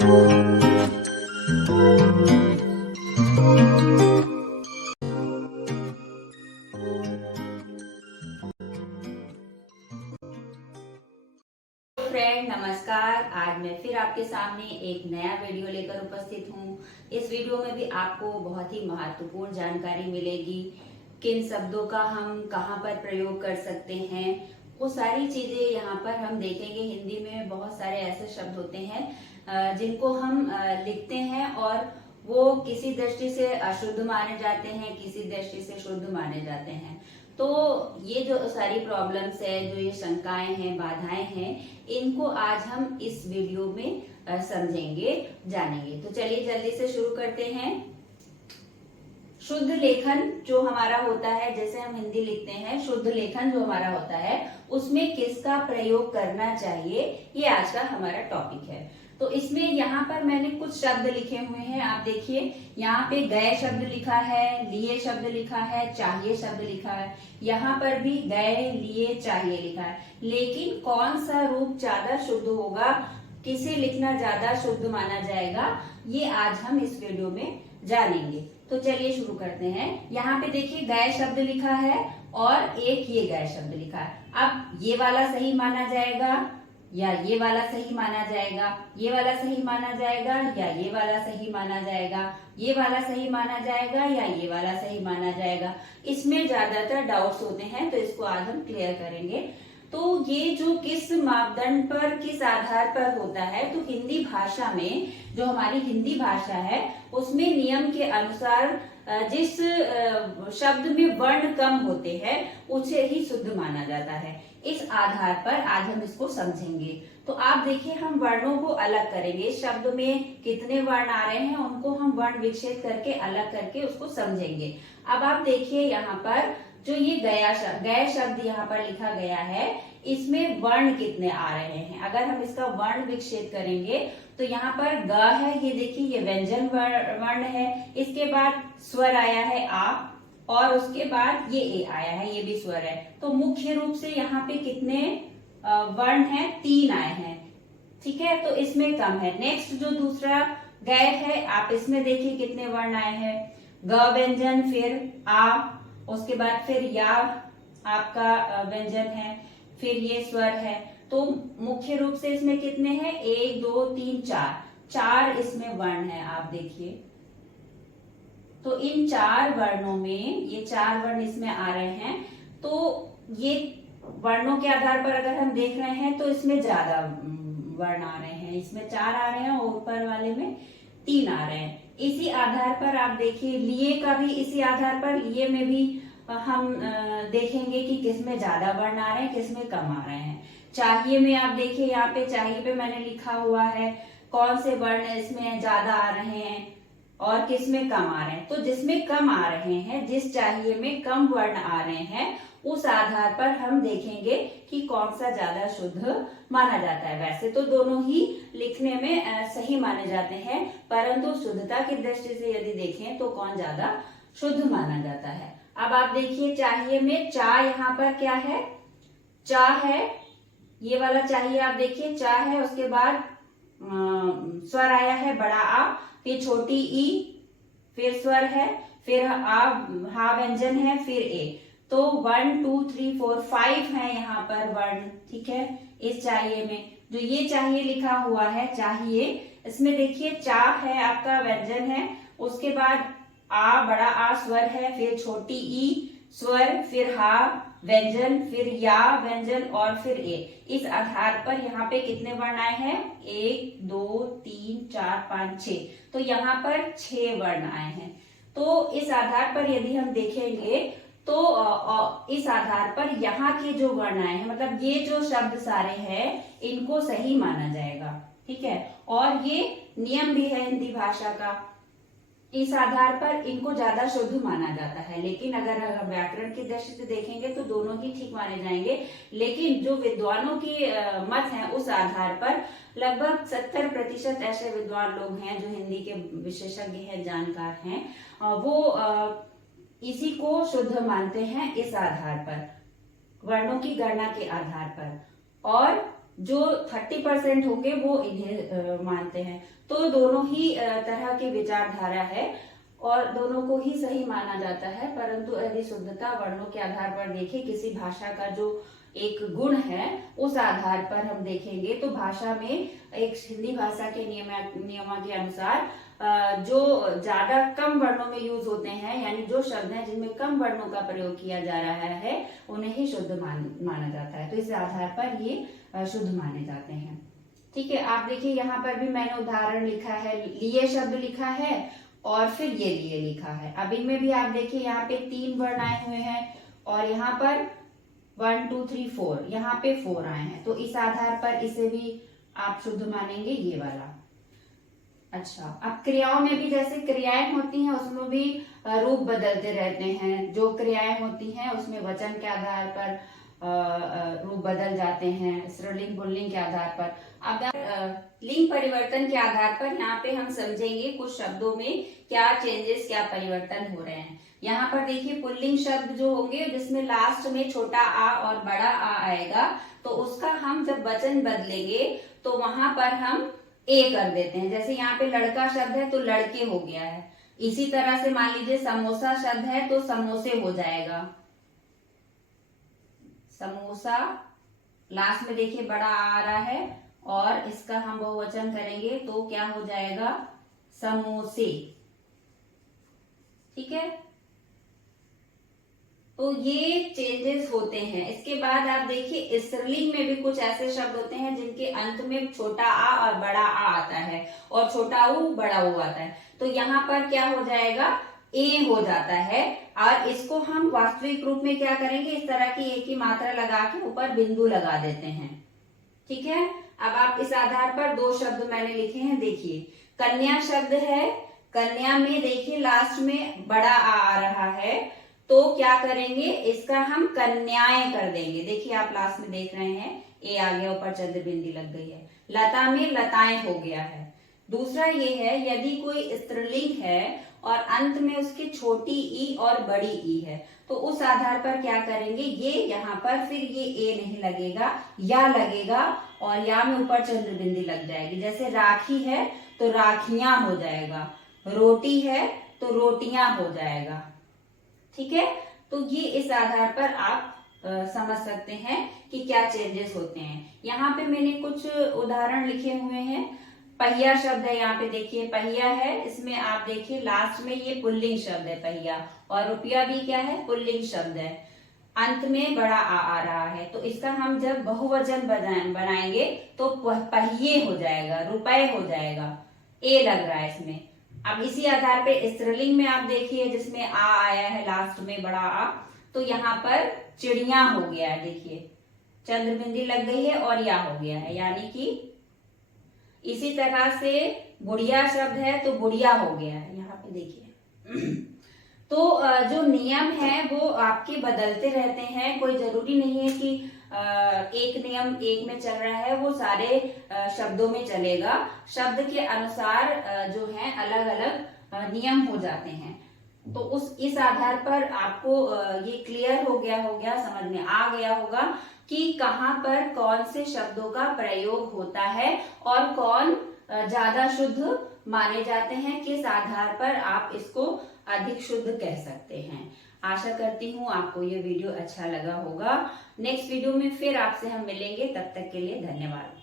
Friend नमस्कार। आज मैं फिर आपके सामने एक नया वीडियो लेकर उपस्थित हूँ। इस वीडियो में भी आपको बहुत ही महत्वपूर्ण जानकारी मिलेगी। किन शब्दों का हम कहाँ पर प्रयोग कर सकते हैं, वो सारी चीजें यहाँ पर हम देखेंगे। हिंदी में बहुत सारे ऐसे शब्द होते हैं जिनको हम लिखते हैं और वो किसी दृष्टि से अशुद्ध माने जाते हैं, किसी दृष्टि से शुद्ध माने जाते हैं। तो ये जो सारी प्रॉब्लम्स है, जो ये शंकाएं हैं, बाधाएं हैं, इनको आज हम इस वीडियो में समझेंगे, जानेंगे। तो चलिए जल्दी से शुरू करते हैं। शुद्ध लेखन जो हमारा होता है, जैसे हम हिंदी लिखते हैं, शुद्ध लेखन जो हमारा होता है उसमें किसका प्रयोग करना चाहिए, ये आज का हमारा टॉपिक है। तो इसमें यहाँ पर मैंने कुछ शब्द लिखे हुए हैं। आप देखिए, यहाँ पे गए शब्द लिखा है, लिए शब्द लिखा है, चाहिए शब्द लिखा है। यहाँ पर भी गए, लिए, चाहिए लिखा है। लेकिन कौन सा रूप ज्यादा शुद्ध होगा, किसे लिखना ज्यादा शुद्ध माना जाएगा, ये आज हम इस वीडियो में जानेंगे। तो चलिए शुरू करते हैं। यहाँ पे देखिए गए शब्द लिखा है और एक ये गए शब्द लिखा है। अब ये वाला सही माना जाएगा या ये वाला सही माना जाएगा, ये वाला सही माना जाएगा या ये वाला सही माना जाएगा, ये वाला सही माना जाएगा या ये वाला सही माना जाएगा। इसमें ज्यादातर डाउट्स होते हैं, तो इसको आज हम क्लियर करेंगे। तो ये जो किस मापदंड पर, किस आधार पर होता है, तो हिंदी भाषा में, जो हमारी हिंदी भाषा है उसमें नियम के अनुसार जिस शब्द में वर्ण कम होते हैं उसे ही शुद्ध माना जाता है। इस आधार पर आज हम इसको समझेंगे। तो आप देखिए, हम वर्णों को अलग करेंगे। शब्द में कितने वर्ण आ रहे हैं उनको हम वर्ण विच्छेद करके अलग करके उसको समझेंगे। अब आप देखिए, यहाँ पर जो ये गए शब्द यहाँ पर लिखा गया है, इसमें वर्ण कितने आ रहे हैं। अगर हम इसका वर्ण विच्छेद करेंगे तो यहाँ पर ग है, ये देखिए ये व्यंजन वर्ण है। इसके बाद स्वर आया है आ, और उसके बाद ये ए आया है, ये भी स्वर है। तो मुख्य रूप से यहाँ पे कितने वर्ण हैं, 3 आए हैं। ठीक है, तो इसमें कम है। नेक्स्ट जो दूसरा गए है, आप इसमें देखिए कितने वर्ण आए हैं। ग व्यंजन, फिर आ, उसके बाद फिर या आपका व्यंजन है, फिर ये स्वर है। तो मुख्य रूप से इसमें कितने हैं, 1 2 3 4 इसमें वर्ण है। आप देखिए, तो इन 4 वर्णों में ये 4 वर्ण इसमें आ रहे हैं। तो ये वर्णों के आधार पर अगर हम देख रहे हैं तो इसमें ज्यादा वर्ण आ रहे हैं। इसमें 4 आ रहे हैं और ऊपर वाले में 3 आ रहे हैं। इसी आधार पर आप देखिए, लिए का भी इसी आधार पर, लिए में भी हम देखेंगे कि किसमें ज्यादा वर्ण आ रहे हैं, किसमें कम आ रहे हैं। चाहिए में आप देखिए, यहाँ पे चाहिए पे मैंने लिखा हुआ है कौन से वर्ण इसमें ज्यादा आ रहे हैं और किसमें कम आ रहे हैं। तो जिसमें कम आ रहे हैं, जिस चाहिए में कम वर्ण आ रहे हैं, उस आधार पर हम देखेंगे कि कौन सा ज्यादा शुद्ध माना जाता है। वैसे तो दोनों ही लिखने में सही माने जाते हैं, परंतु शुद्धता की दृष्टि से यदि देखें तो कौन ज्यादा शुद्ध माना जाता है। अब आप देखिए, चाहिए में चा यहाँ पर क्या है, चा है, ये वाला चाहिए आप देखिए चा है। उसके बाद स्वर आया है बड़ा आ, फिर छोटी ई, फिर स्वर है, फिर आ, हा व्यंजन है, फिर ए। तो 1 2 3 4 5 है यहाँ पर वर्ण। ठीक है, इस चाहिए में जो ये चाहिए लिखा हुआ है, चाहिए, इसमें देखिए चा है आपका व्यंजन है, उसके बाद आ बड़ा आ स्वर है, फिर छोटी ई स्वर, फिर हा व्यंजन, फिर या व्यंजन और फिर ए। इस आधार पर यहाँ पे कितने वर्ण आए हैं, 1 2 3 4 5 6। तो यहाँ पर 6 वर्ण आए हैं। तो इस आधार पर यदि हम देखेंगे तो इस आधार पर यहाँ के जो वर्ण आए हैं, मतलब ये जो शब्द सारे हैं, इनको सही माना जाएगा। ठीक है, और ये नियम भी है हिंदी भाषा का। इस आधार पर इनको ज्यादा शुद्ध माना जाता है। लेकिन अगर व्याकरण की दृष्टि से देखेंगे तो दोनों ही ठीक माने जाएंगे। लेकिन जो विद्वानों की मत है, उस आधार पर लगभग 70% ऐसे विद्वान लोग हैं जो हिंदी के विशेषज्ञ हैं, जानकार हैं, वो इसी को शुद्ध मानते हैं इस आधार पर, वर्णों की गणना के आधार पर। और जो 30% होंगे वो इन्हें मानते हैं। तो दोनों ही तरह के विचारधारा है और दोनों को ही सही माना जाता है, परंतु यदि शुद्धता वर्णों के आधार पर देखें, किसी भाषा का जो एक गुण है उस आधार पर हम देखेंगे, तो भाषा में एक हिंदी भाषा के नियम के अनुसार जो ज्यादा कम वर्णों में यूज होते हैं, यानी जो शब्द हैं जिनमें कम वर्णों का प्रयोग किया जा रहा है, उन्हें ही शुद्ध माना जाता है। तो इस आधार पर ये शुद्ध माने जाते हैं। ठीक है, आप देखिए यहाँ पर भी मैंने उदाहरण लिखा है, लिए शब्द लिखा है और फिर ये लिए लिखा है। अब इनमें भी आप देखिए यहाँ पे 3 वर्ण आए हुए हैं और यहाँ पर 1 2 3 4, यहाँ पे 4 आए हैं। तो इस आधार पर इसे भी आप शुद्ध मानेंगे, ये वाला। अच्छा, अब क्रियाओं में भी जैसे क्रियाएं होती हैं उसमें भी रूप बदलते रहते हैं। जो क्रियाएं होती हैं उसमें वचन के आधार पर रूप बदल जाते हैं, स्त्रीलिंग पुल्लिंग के आधार पर। अब लिंग परिवर्तन के आधार पर यहाँ पे हम समझेंगे कुछ शब्दों में क्या चेंजेस, क्या परिवर्तन हो रहे हैं। यहाँ पर देखिए पुल्लिंग शब्द जो होंगे जिसमें लास्ट में छोटा आ और बड़ा आ आएगा, तो उसका हम जब वचन बदलेंगे तो वहां पर हम ए कर देते हैं। जैसे यहाँ पे लड़का शब्द है तो लड़के हो गया है। इसी तरह से मान लीजिए समोसा शब्द है तो समोसे हो जाएगा, समोसा। लास्ट में देखिए बड़ा आ रहा है और इसका हम बहुवचन करेंगे तो क्या हो जाएगा, समोसे। ठीक है, तो ये चेंजेस होते हैं। इसके बाद आप देखिए स्त्रीलिंग में भी कुछ ऐसे शब्द होते हैं जिनके अंत में छोटा आ और बड़ा आ आता है और छोटा ऊ बड़ा ऊ आता है। तो यहाँ पर क्या हो जाएगा, ए हो जाता है और इसको हम वास्तविक रूप में क्या करेंगे, इस तरह की ए की मात्रा लगा के ऊपर बिंदु लगा देते हैं। ठीक है, अब आप इस आधार पर 2 शब्द मैंने लिखे हैं। देखिए कन्या शब्द है, कन्या में देखिए लास्ट में बड़ा आ रहा है, तो क्या करेंगे, इसका हम कन्याएं कर देंगे। देखिए आप लास्ट में देख रहे हैं ए आ गया, ऊपर चंद्र बिंदी लग गई है। लता में लताएं हो गया है। दूसरा ये है, यदि कोई स्त्रीलिंग है और अंत में उसकी छोटी ई और बड़ी ई है, तो उस आधार पर क्या करेंगे, ये यहाँ पर फिर ये ए नहीं लगेगा, या लगेगा और या में ऊपर चंद्र बिंदी लग जाएगी। जैसे राखी है तो राखियां हो जाएगा, रोटी है तो रोटियां हो जाएगा। ठीक है, तो ये इस आधार पर आप समझ सकते हैं कि क्या चेंजेस होते हैं। यहाँ पे मैंने कुछ उदाहरण लिखे हुए हैं। पहिया शब्द है, यहाँ पे देखिए पहिया है, इसमें आप देखिए लास्ट में ये पुल्लिंग शब्द है पहिया, और रुपया भी क्या है, पुल्लिंग शब्द है। अंत में बड़ा आ रहा है, तो इसका हम जब बहुवचन बनाएंगे तो पहिए हो जाएगा, रुपए हो जाएगा, ए लग रहा है इसमें। अब इसी आधार पे स्त्रीलिंग में आप देखिए जिसमें आ आया है लास्ट में बड़ा आ, तो यहाँ पर चिड़िया हो गया है। देखिए चंद्र बिंदी लग गई है और या हो गया है, यानी कि इसी तरह से बुढ़िया शब्द है तो बुढ़िया हो गया है, यहाँ पे देखिए। तो जो नियम है वो आपके बदलते रहते हैं, कोई जरूरी नहीं है कि एक नियम एक में चल रहा है वो सारे शब्दों में चलेगा। शब्द के अनुसार जो है अलग अलग नियम हो जाते हैं। तो इस आधार पर आपको ये क्लियर हो गया, समझ में आ गया होगा कि कहाँ पर कौन से शब्दों का प्रयोग होता है और कौन ज्यादा शुद्ध माने जाते हैं, किस आधार पर आप इसको अधिक शुद्ध कह सकते हैं। आशा करती हूँ आपको ये वीडियो अच्छा लगा होगा। नेक्स्ट वीडियो में फिर आपसे हम मिलेंगे, तब तक के लिए धन्यवाद।